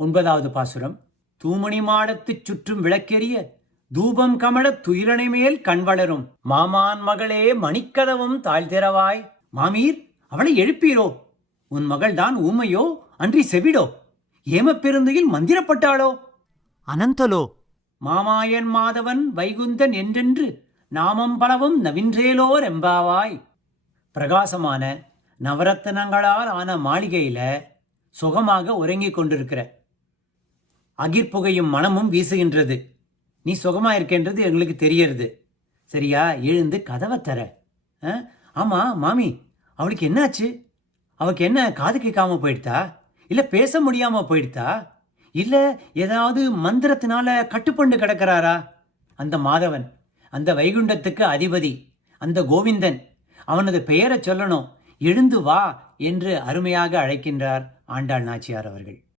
ஒன்பதாவது பாசுரம். தூமணி மாடத்துச் சுற்றும் விளக்கெரிய தூபம் கமழத் துயிலனை மேல் கண் வளரும். மாமான் மகளே மணிக்கதவும் தாழ்த்திரவாய் மாமீர் அவளை எழுப்பீரோ? உன் மகள்தான் ஊமையோ? அன்றி செவிடோ? ஏமப்பெருந்தையில் மந்திரப்பட்டாளோ? அனந்தலோ? மாமாயன் மாதவன் வைகுந்தன் என்றென்று நாமம் பலவும் நவின்றேலோர் எம்பாவாய். பிரகாசமான நவரத்தனங்களால் ஆன மாளிகையில சுகமாக உறங்கிக் கொண்டிருக்கிற அகிர்புகையும் மனமும் வீசுகின்றது. நீ சுகமாக இருக்கேன்றது எங்களுக்கு தெரியறது. சரியா? எழுந்து கதவை தர. ஆ? மாமி அவளுக்கு என்னாச்சு? அவளுக்கு என்ன காது கேட்காமல் போயிடுதா இல்லை பேச முடியாமல் போயிடுதா இல்லை ஏதாவது மந்திரத்தினால கட்டுப்பண்டு கிடக்கிறாரா? அந்த மாதவன் அந்த வைகுண்டத்துக்கு அதிபதி அந்த கோவிந்தன் அவனது பெயரை சொல்லணும். எழுந்து வா என்று அருமையாக அழைக்கின்றார் ஆண்டாள் நாச்சியார் அவர்கள்.